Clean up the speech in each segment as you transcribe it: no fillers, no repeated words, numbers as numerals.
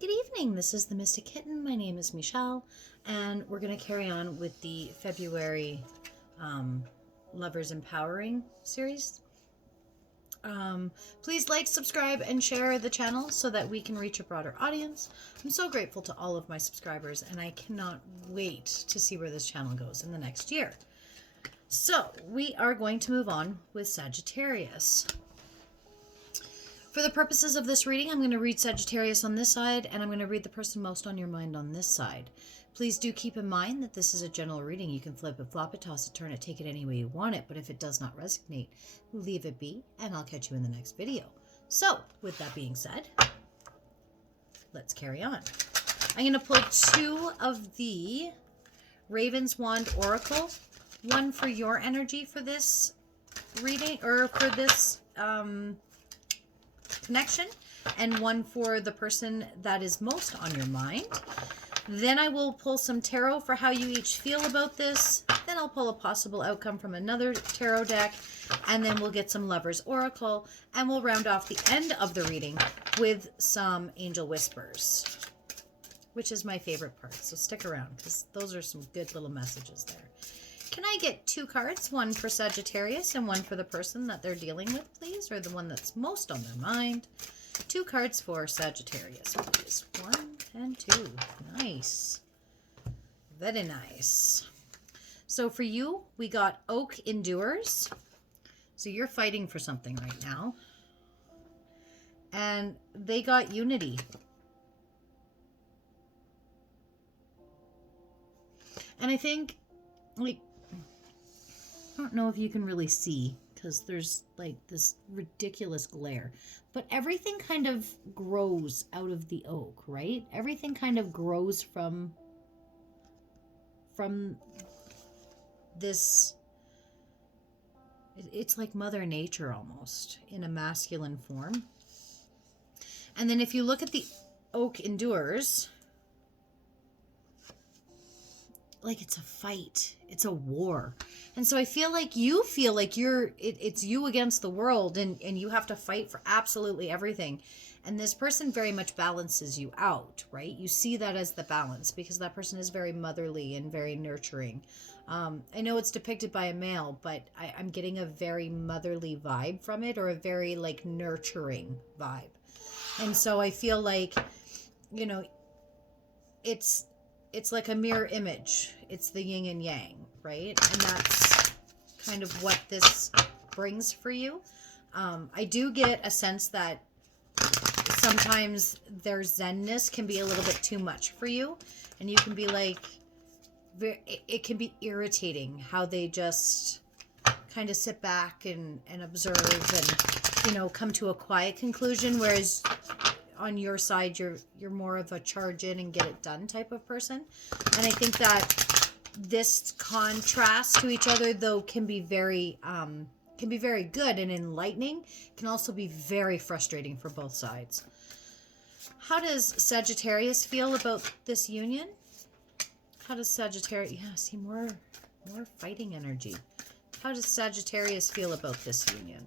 Good evening, this is the Mystic Kitten. My name is Mechelle, and we're going to carry on with the February Lovers Empowering series. Please like, subscribe, and share the channel so that we can reach a broader audience. I'm so grateful to all of my subscribers, and I cannot wait to see where this channel goes in the next year. So, we are going to move on with Sagittarius. For the purposes of this reading, I'm going to read Sagittarius on this side, and I'm going to read the person most on your mind on this side. Please do keep in mind that this is a general reading. You can flip it, flop it, toss it, turn it, take it any way you want it, but if it does not resonate, leave it be, and I'll catch you in the next video. So, with that being said, let's carry on. I'm going to pull two of the Raven's Wand Oracle, one for your energy for this reading, or for this connection, and one for the person that is most on your mind. Then I will pull some tarot for how you each feel about this. Then I'll pull a possible outcome from another tarot deck, and then we'll get some Lovers Oracle, and we'll round off the end of the reading with some Angel Whispers, which is my favorite part. So stick around, because those are some good little messages there. Can I get two cards, one for Sagittarius and one for the person that they're dealing with, please, or the one that's most on their mind? Two cards for Sagittarius, please. 1 and 2. Nice. Very nice. So for you, we got Oak Endures. So you're fighting for something right now. And they got Unity. And I think, like, I don't know if you can really see because there's like this ridiculous glare, but everything kind of grows out of the oak, right? Everything kind of grows from this. It's like Mother Nature almost in a masculine form. And then if you look at the Oak Endures, like it's a fight, it's a war. And so I feel like it's you against the world, and you have to fight for absolutely everything. And this person very much balances you out, right? You see that as the balance because that person is very motherly and very nurturing. I know it's depicted by a male, but I'm getting a very motherly vibe from it, or a very like nurturing vibe. And so I feel like, you know, it's like a mirror image. It's the yin and yang, right? And that's kind of what this brings for you. I do get a sense that sometimes their zenness can be a little bit too much for you. And you can be like, it can be irritating how they just kind of sit back and observe and, you know, come to a quiet conclusion. Whereas on your side, you're more of a charge in and get it done type of person. And I think that this contrast to each other, though, can be very good and enlightening. Can also be very frustrating for both sides. How does Sagittarius feel about this union? How does Sagittarius? Yeah, see, more fighting energy. How does Sagittarius feel about this union?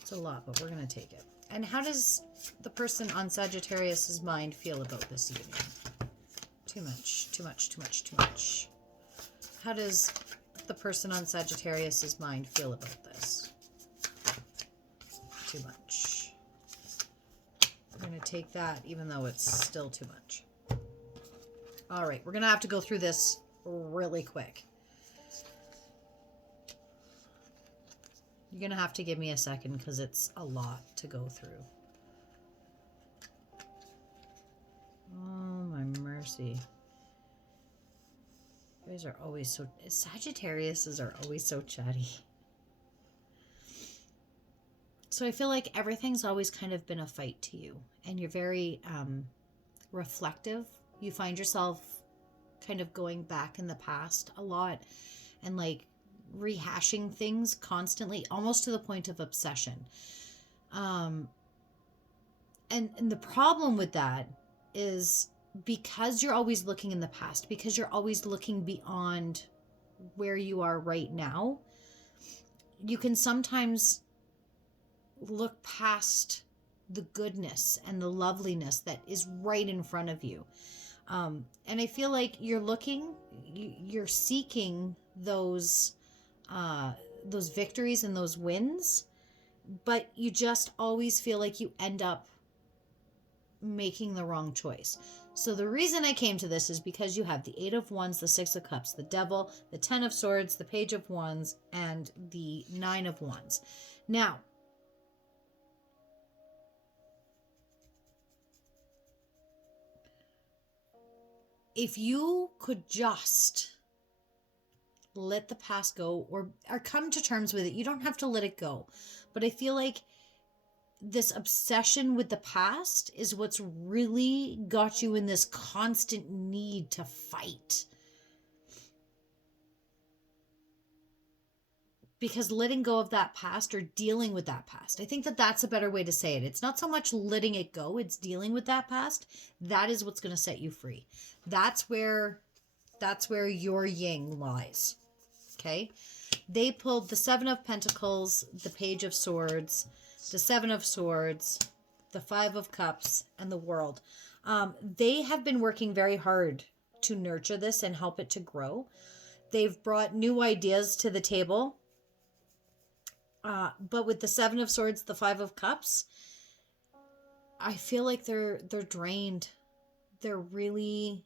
It's a lot, but we're gonna take it. And how does the person on Sagittarius's mind feel about this union? Too much, too much, too much, too much. How does the person on Sagittarius's mind feel about this? Too much. We're going to take that even though it's still too much. All right, we're going to have to go through this really quick. You're going to have to give me a second because it's a lot to go through. Oh, my mercy. You guys are always so... Sagittariuses are always so chatty. So I feel like everything's always kind of been a fight to you. And you're very reflective. You find yourself kind of going back in the past a lot. And like rehashing things constantly, almost to the point of obsession. And the problem with that is because you're always looking in the past, because you're always looking beyond where you are right now, you can sometimes look past the goodness and the loveliness that is right in front of you. And I feel like you're seeking those victories and those wins, but you just always feel like you end up making the wrong choice. So the reason I came to this is because you have the 8 of Wands, the 6 of Cups, the Devil, the 10 of Swords, the Page of Wands, and the 9 of Wands. Now, if you could just let the past go or come to terms with it, you don't have to let it go. But I feel like this obsession with the past is what's really got you in this constant need to fight. Because letting go of that past or dealing with that past, I think that that's a better way to say it. It's not so much letting it go, it's dealing with that past. That is what's going to set you free. That's where your yin lies. Okay? They pulled the 7 of Pentacles, the Page of Swords, the 7 of Swords, the 5 of Cups, and the World. They have been working very hard to nurture this and help it to grow. They've brought new ideas to the table. But with the 7 of Swords, the 5 of Cups, I feel like they're drained. They're really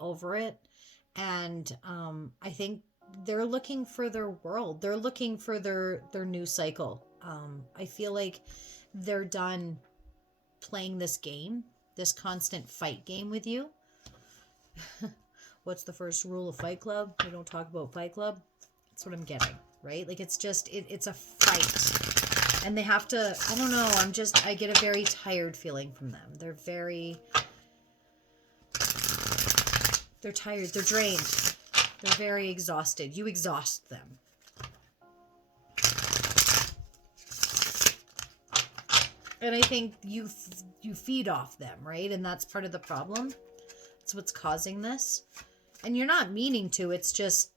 over it. And I think they're looking for their world. They're looking for their new cycle. I feel like they're done playing this game, this constant fight game with you. What's the first rule of Fight Club? We don't talk about Fight Club. That's what I'm getting, right? Like it's just, it's a fight. And they have to, I don't know, I get a very tired feeling from them. They're tired, they're drained. They're very exhausted. You exhaust them. And I think you feed off them, right? And that's part of the problem. That's what's causing this. And you're not meaning to. It's just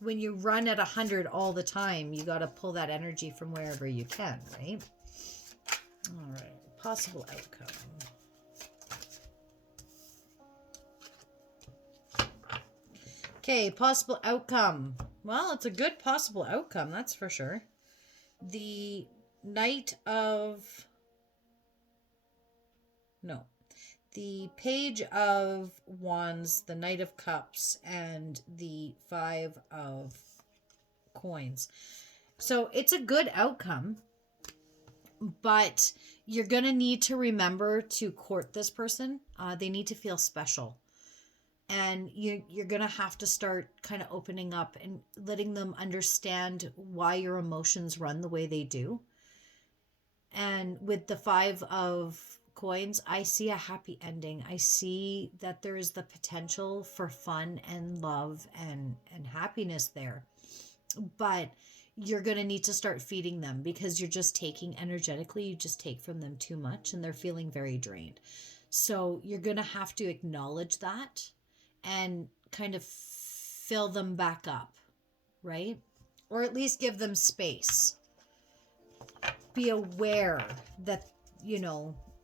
when you run at 100 all the time, you got to pull that energy from wherever you can, right? All right. Possible outcome. Okay, possible outcome. Well, it's a good possible outcome, that's for sure. The the Page of Wands, the Knight of Cups, and the 5 of Coins. So it's a good outcome, but you're going to need to remember to court this person. They need to feel special. And you're going to have to start kind of opening up and letting them understand why your emotions run the way they do. And with the 5 of Coins, I see a happy ending. I see that there is the potential for fun and love and happiness there. But you're going to need to start feeding them because you're just taking energetically. You just take from them too much and they're feeling very drained. So you're going to have to acknowledge that and kind of fill them back up, right? Or at least give them space. Be aware that,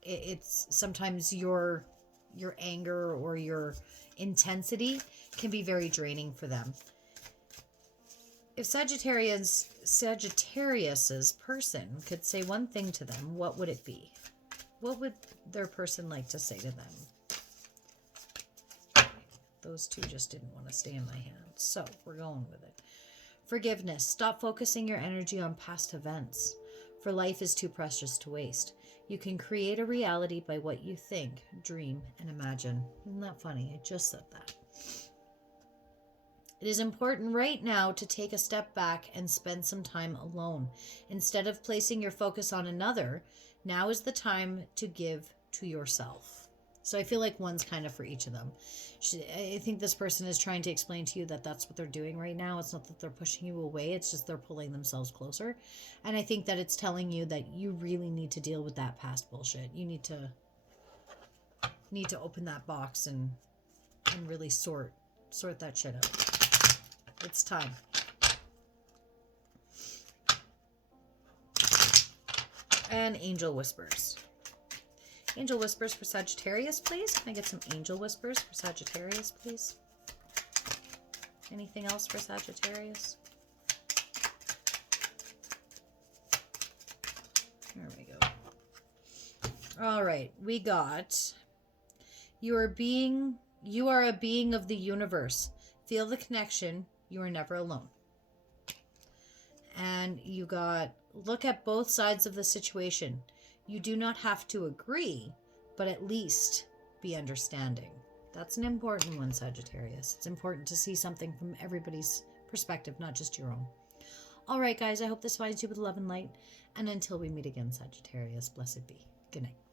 it's sometimes your anger or your intensity can be very draining for them. If Sagittarius's person could say one thing to them, what would it be? What would their person like to say to them? Those two just didn't want to stay in my hands. So we're going with it. Forgiveness. Stop focusing your energy on past events, for life is too precious to waste. You can create a reality by what you think, dream, and imagine. Isn't that funny? I just said that. It is important right now to take a step back and spend some time alone. Instead of placing your focus on another, now is the time to give to yourself. So I feel like one's kind of for each of them. I think this person is trying to explain to you that that's what they're doing right now. It's not that they're pushing you away. It's just they're pulling themselves closer. And I think that it's telling you that you really need to deal with that past bullshit. You need to open that box and really sort that shit out. It's time. And Angel Whispers. Angel Whispers for Sagittarius, please. Can I get some Angel Whispers for Sagittarius, please? Anything else for Sagittarius? There we go. All right, we got you are a being of the universe. Feel the connection. You are never alone. And you got look at both sides of the situation. You do not have to agree, but at least be understanding. That's an important one, Sagittarius. It's important to see something from everybody's perspective, not just your own. All right, guys, I hope this finds you with love and light. And until we meet again, Sagittarius, blessed be. Good night.